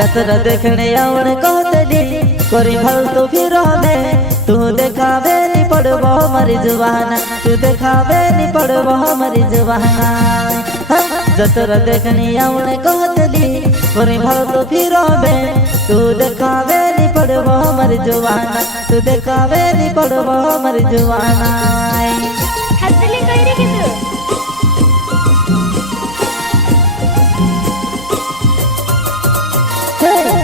जतरा देखने आवड़ कहतली करी फालतू फिरो में तू देखावे नी पड़बो हमारी जुबाना तू देखावे नी पड़बो हमारी जुबाना जतरा देखने आवड़ कहतली करी फालतू फिरो में तू देखावे नी पड़बो हमारी जुबाना तू देखावे नी पड़बो हमारी जुबाना हसली कइरे के तू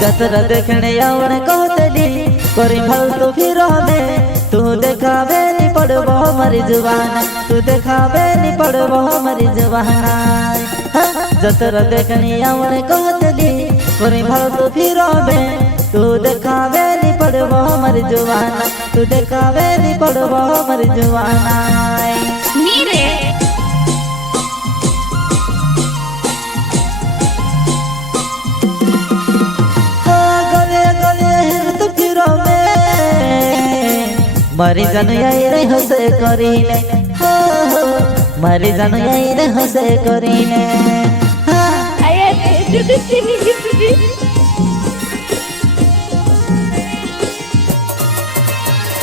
जतरा देखने आवड़ कहतली करी फालतू फिरो में तू देखावे नी पड़बो हमारी जुबाना तू देखावे नी पड़बो हमारी जुबाना जतरा देखने आवड़ कहतली करी फालतू फिरो में तू देखावे नी पड़बो हमारी जुबाना तू देखावे नी पड़बो हमारी जुबाना नीरे मरी जानु यही रे हसे करीने हो मरी जानु यही रे हसे करीने आया जुदु सिनी जुदु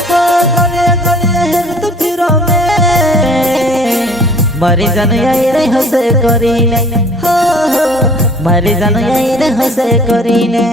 हो गले गले हेर तो फिरो में मरी जानु यही रे हसे करीने हो मरी जानु यही रे हसे करीने